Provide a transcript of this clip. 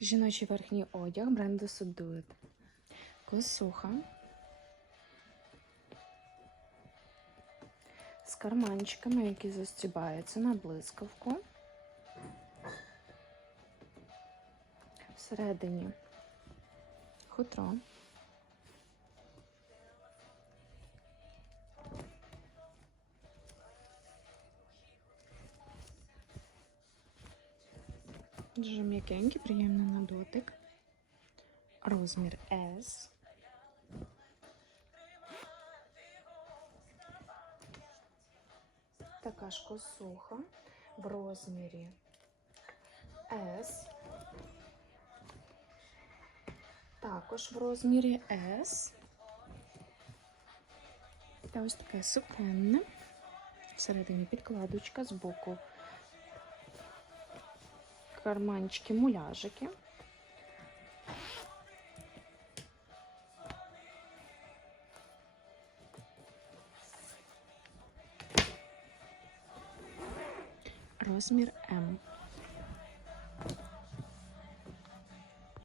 Жіночий верхній одяг бренду Subdued. Косуха. З карманчиками, які застібаються на блискавку. Всередині хутро. Дуже м'якенький, приємний на дотик. Розмір S. Така ж косуха в розмірі S. Також в розмірі S. Та ось таке сукенне. Всередині підкладочка з боку карманчики, муляжики. Розмір М.